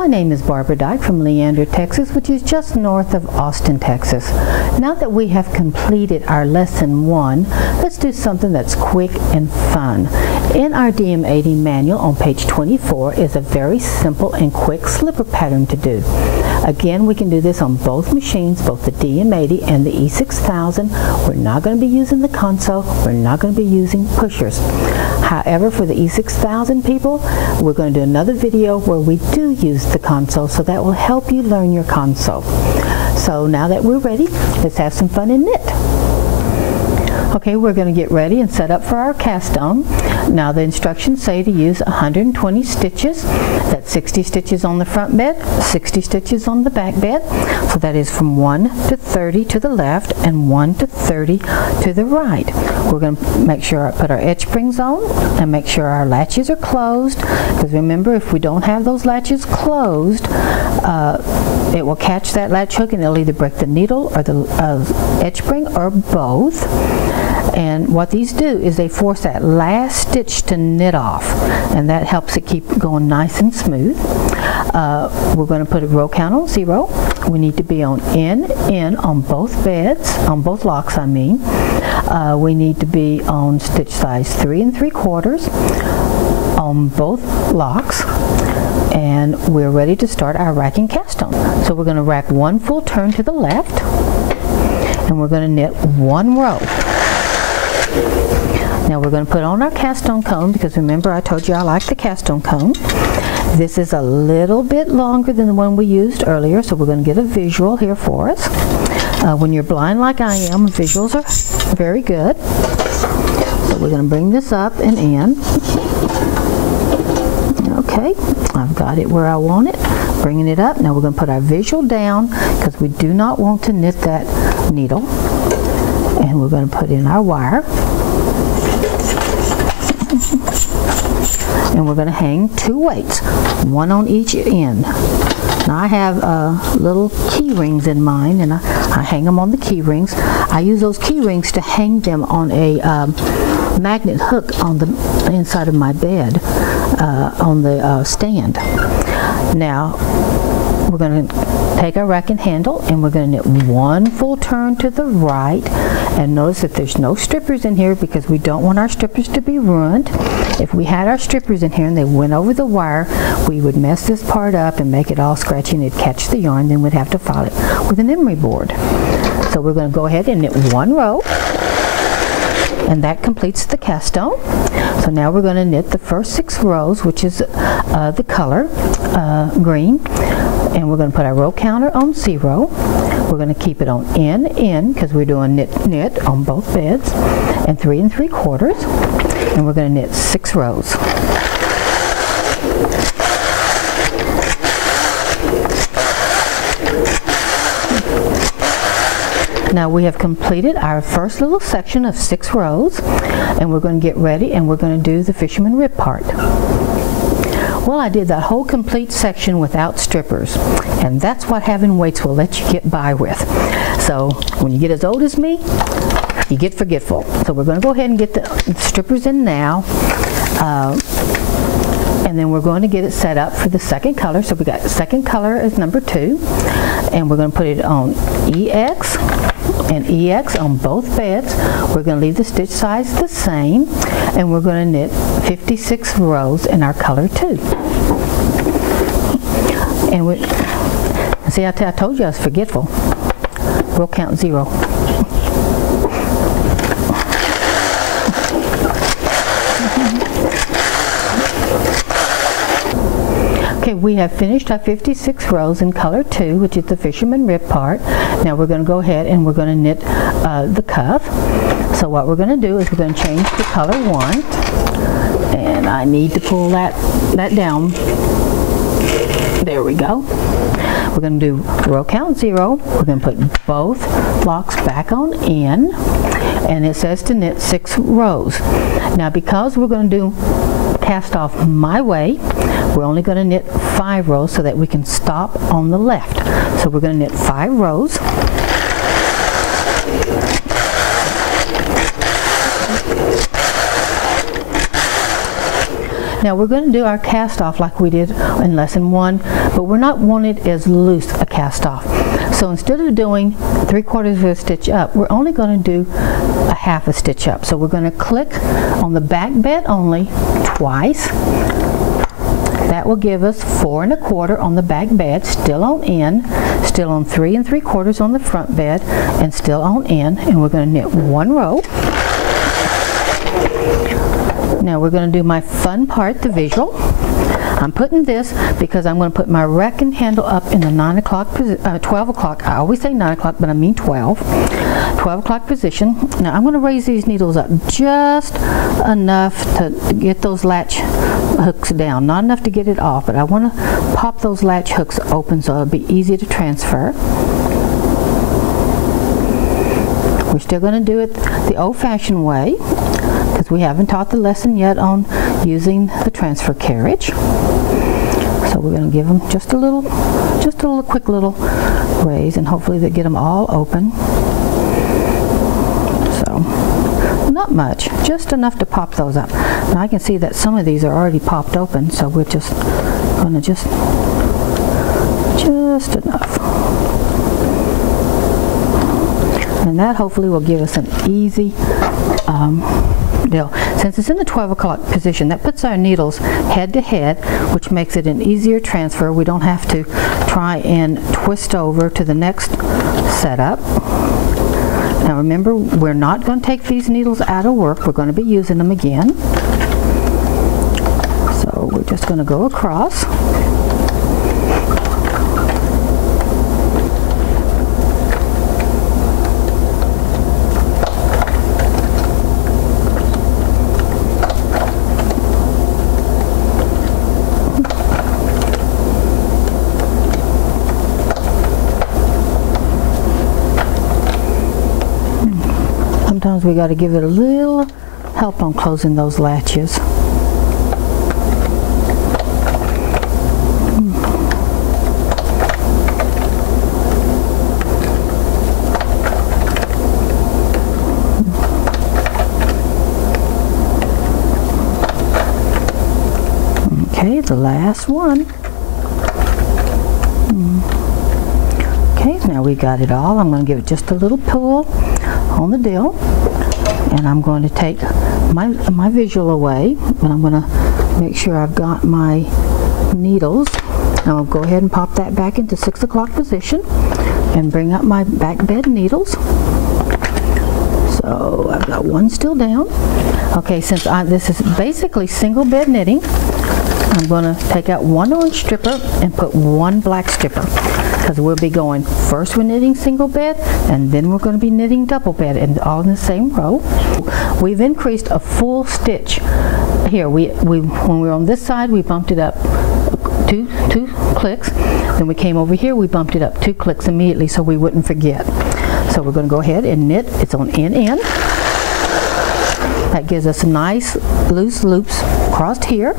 My name is Barbara Dyke from Leander, Texas, which is just north of Austin, Texas. Now that we have completed our lesson 1, let's do something that's quick and fun. In our DM80 manual on page 24 is a very simple and quick slipper pattern to do. Again, we can do this on both machines, both the DM80 and the E6000. We're not going to be using the console. We're not going to be using pushers. However, for the E6000 people, we're going to do another video where we do use the console, so that will help you learn your console. So now that we're ready, let's have some fun and knit. Okay, we're going to get ready and set up for our cast on. Now the instructions say to use 120 stitches. That's 60 stitches on the front bed, 60 stitches on the back bed. So that is from 1 to 30 to the left and 1 to 30 to the right. We're going to make sure put our edge springs on and make sure our latches are closed, because remember, if we don't have those latches closed, it will catch that latch hook and it'll either break the needle or the edge spring or both. And what these do is they force that last stitch to knit off, and that helps it keep going nice and smooth. We're going to put a row count on 0. We need to be on in on both beds, on both locks I mean. We need to be on stitch size 3 3/4 on both locks. And we're ready to start our racking cast on. So we're going to rack 1 full turn to the left, and we're going to knit 1 row. Now we're going to put on our cast on comb, because remember I told you I like the cast on comb. This is a little bit longer than the one we used earlier, so we're going to get a visual here for us. When you're blind like I am, visuals are very good. So we're going to bring this up and in. Okay, I've got it where I want it. Bringing it up. Now we're going to put our visual down, because we do not want to knit that needle. And we're going to put in our wire. And we're going to hang 2 weights, 1 on each end. Now I have little key rings in mine, and I hang them on the key rings. I use those key rings to hang them on a magnet hook on the inside of my bed, on the stand. Now we're going to take our racking handle and we're going to knit 1 full turn to the right, and notice that there's no strippers in here because we don't want our strippers to be ruined. If we had our strippers in here and they went over the wire, we would mess this part up and make it all scratchy and it'd catch the yarn, then we'd have to file it with an emery board. So we're going to go ahead and knit 1 row, and that completes the cast on. So now we're going to knit the first 6 rows, which is the color green, and we're going to put our row counter on 0. We're going to keep it on in, because we're doing knit on both beds, and 3 3/4, and we're going to knit 6 rows. Now we have completed our first little section of 6 rows, and we're going to get ready and we're going to do the fisherman rib part. Well, I did that whole complete section without strippers, and that's what having weights will let you get by with. So when you get as old as me, you get forgetful. So we're going to go ahead and get the strippers in now, and then we're going to get it set up for the second color. So we got second color as number 2, and we're going to put it on EX and EX on both beds. We're going to leave the stitch size the same, and we're going to knit 56 rows in our color 2. And see, I told you I was forgetful. Row count 0. Okay, we have finished our 56 rows in color 2, which is the fisherman rib part. Now we're going to go ahead and we're going to knit the cuff. So what we're going to do is we're going to change to color 1, and I need to pull that down. There we go. We're going to do row count 0. We're going to put both locks back on in, and it says to knit 6 rows. Now because we're going to do cast off my way, we're only going to knit 5 rows so that we can stop on the left. So we're going to knit 5 rows. Now we're going to do our cast off like we did in lesson 1, but we're not wanting it as loose a cast off. So instead of doing 3/4 of a stitch up, we're only going to do a 1/2 a stitch up. So we're going to click on the back bed only twice. That will give us 4 1/4 on the back bed, still on in, still on 3 3/4 on the front bed, and still on in, and we're going to knit 1 row. Now we're going to do my fun part, the visual. I'm putting this because I'm going to put my racking handle up in the 12 o'clock. I always say 9 o'clock, but I mean 12 o'clock position. Now I'm going to raise these needles up just enough to get those latch hooks down. Not enough to get it off, but I want to pop those latch hooks open so it'll be easy to transfer. We're still going to do it the old-fashioned way, because we haven't taught the lesson yet on using the transfer carriage. So we're going to give them just a little quick little raise, and hopefully they get them all open. So not much, just enough to pop those up. Now I can see that some of these are already popped open, so we're just going to just enough. And that hopefully will give us an easy deal. Since it's in the 12 o'clock position, that puts our needles head to head, which makes it an easier transfer. We don't have to try and twist over to the next setup. Now remember, we're not going to take these needles out of work. We're going to be using them again. So we're just going to go across. Sometimes we got to give it a little help on closing those latches. Okay, the last one. Okay, now we got it all. I'm going to give it just a little pull on the dill, and I'm going to take my visual away, and I'm going to make sure I've got my needles. I'll go ahead and pop that back into 6 o'clock position and bring up my back bed needles. So I've got one still down. Okay, since this is basically single bed knitting, I'm going to take out one orange stripper and put one black stripper, because we'll be going first we're knitting single bed, and then we're going to be knitting double bed, and all in the same row. We've increased a full stitch here. When we were on this side, we bumped it up two clicks. Then we came over here, we bumped it up 2 clicks immediately so we wouldn't forget. So we're going to go ahead and knit. It's on in. That gives us nice loose loops crossed here.